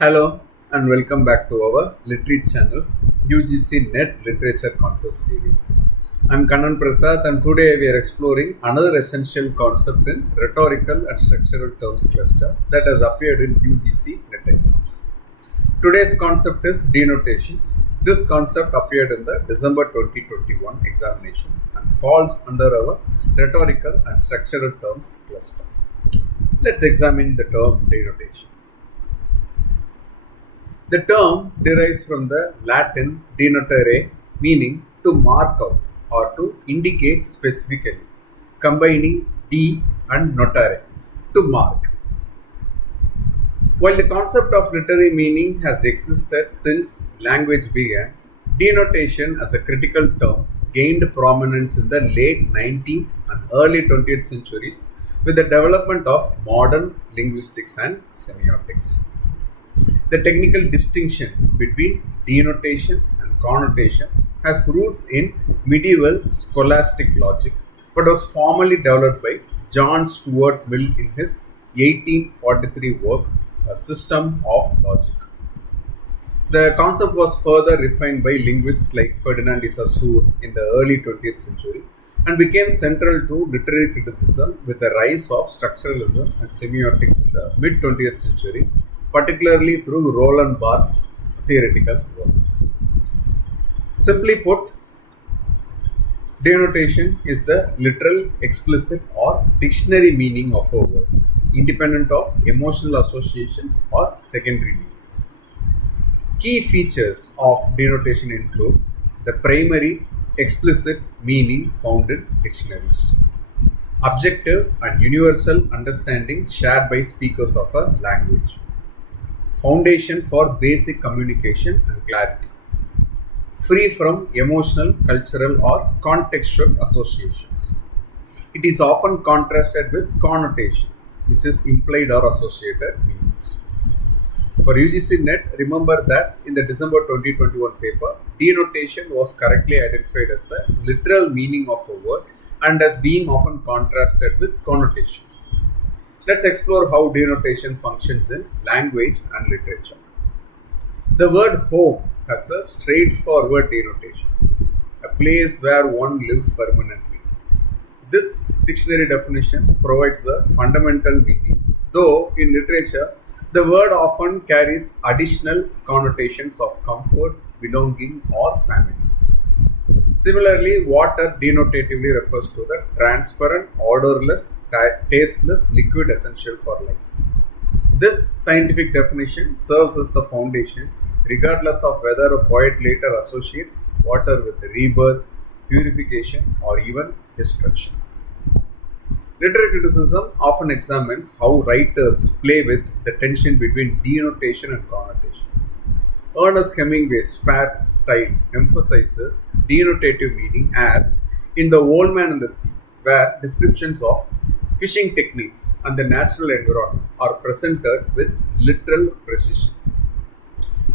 Hello and welcome back to our Literary Channel's UGC NET Literature Concept Series. I'm Kannan Prasad and today we are exploring another essential concept in rhetorical and structural terms cluster that has appeared in UGC NET exams. Today's concept is denotation. This concept appeared in the December 2021 examination and falls under our rhetorical and structural terms cluster. Let's examine the term denotation. The term derives from the Latin denotere, meaning to mark out or to indicate specifically, combining de and notare, to mark. While the concept of literary meaning has existed since language began, denotation as a critical term gained prominence in the late 19th and early 20th centuries with the development of modern linguistics and semiotics. The technical distinction between denotation and connotation has roots in medieval scholastic logic but was formally developed by John Stuart Mill in his 1843 work, A System of Logic. The concept was further refined by linguists like Ferdinand de Saussure in the early 20th century and became central to literary criticism with the rise of structuralism and semiotics in the mid 20th century, particularly through Roland Barthes' theoretical work. Simply put, denotation is the literal, explicit, or dictionary meaning of a word, independent of emotional associations or secondary meanings. Key features of denotation include the primary, explicit meaning found in dictionaries, objective and universal understanding shared by speakers of a language, foundation for basic communication and clarity, free from emotional, cultural, or contextual associations. It is often contrasted with connotation, which is implied or associated meanings. For UGC NET, remember that in the December 2021 paper, denotation was correctly identified as the literal meaning of a word and as being often contrasted with connotation. Let's explore how denotation functions in language and literature. The word home has a straightforward denotation, a place where one lives permanently. This dictionary definition provides the fundamental meaning, though in literature, the word often carries additional connotations of comfort, belonging, or family. Similarly, water denotatively refers to the transparent, odorless, tasteless liquid essential for life. This scientific definition serves as the foundation, regardless of whether a poet later associates water with rebirth, purification, or even destruction. Literary criticism often examines how writers play with the tension between denotation and connotation. Ernest Hemingway's sparse style emphasizes denotative meaning as in The Old Man and the Sea, where descriptions of fishing techniques and the natural environment are presented with literal precision.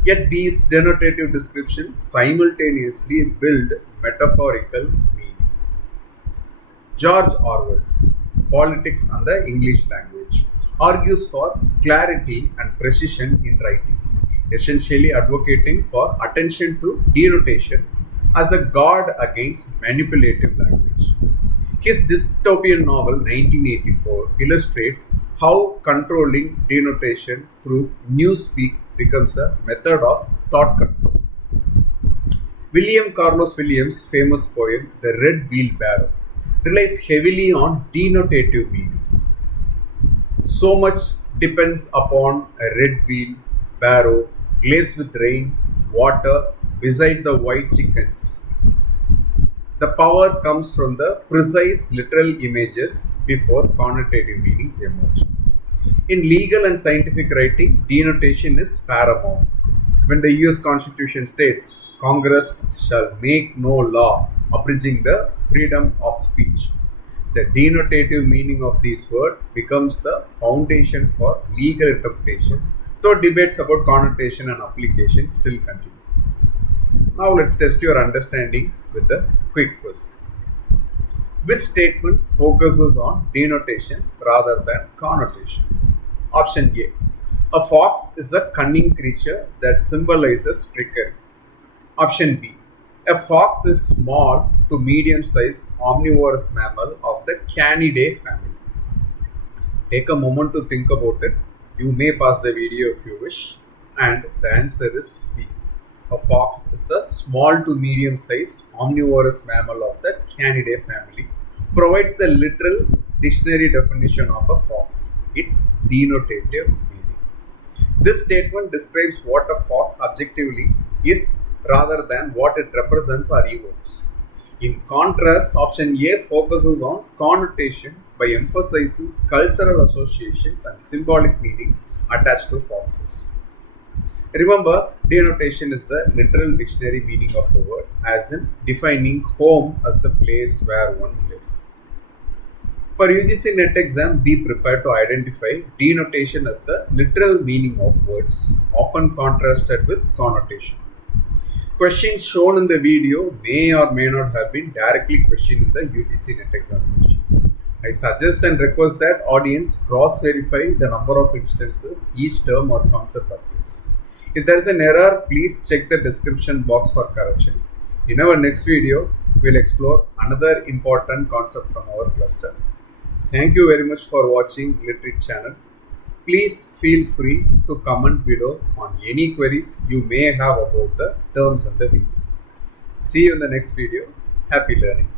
Yet these denotative descriptions simultaneously build metaphorical meaning. George Orwell's Politics and the English Language argues for clarity and precision in writing, essentially advocating for attention to denotation as a guard against manipulative language. His dystopian novel 1984 illustrates how controlling denotation through newspeak becomes a method of thought control. William Carlos Williams' famous poem The Red Wheelbarrow relies heavily on denotative meaning. So much depends upon a red wheel, barrow, glazed with rain, water, beside the white chickens. The power comes from the precise literal images before connotative meanings emerge. In legal and scientific writing, denotation is paramount. When the US Constitution states, Congress shall make no law abridging the freedom of speech, the denotative meaning of this word becomes the foundation for legal interpretation, though debates about connotation and application still continue. Now let's test your understanding with a quick quiz. Which statement focuses on denotation rather than connotation? Option A. A fox is a cunning creature that symbolizes trickery. Option B. A fox is small to medium-sized omnivorous mammal of the Canidae family. Take a moment to think about it. You may pause the video if you wish. And the answer is B. A fox is a small to medium-sized omnivorous mammal of the Canidae family. Provides the literal dictionary definition of a fox. Its denotative meaning. This statement describes what a fox objectively is rather than what it represents or evokes. In contrast, option A focuses on connotation by emphasizing cultural associations and symbolic meanings attached to foxes. Remember, denotation is the literal dictionary meaning of a word, as in defining home as the place where one lives. For UGC NET exam, be prepared to identify denotation as the literal meaning of words, often contrasted with connotation. Questions shown in the video may or may not have been directly questioned in the UGC NET examination. I suggest and request that audience cross-verify the number of instances each term or concept appears. If there is an error, please check the description box for corrections. In our next video, we will explore another important concept from our cluster. Thank you very much for watching Literate channel. Please feel free to comment below on any queries you may have about the terms in the video. See you in the next video. Happy learning.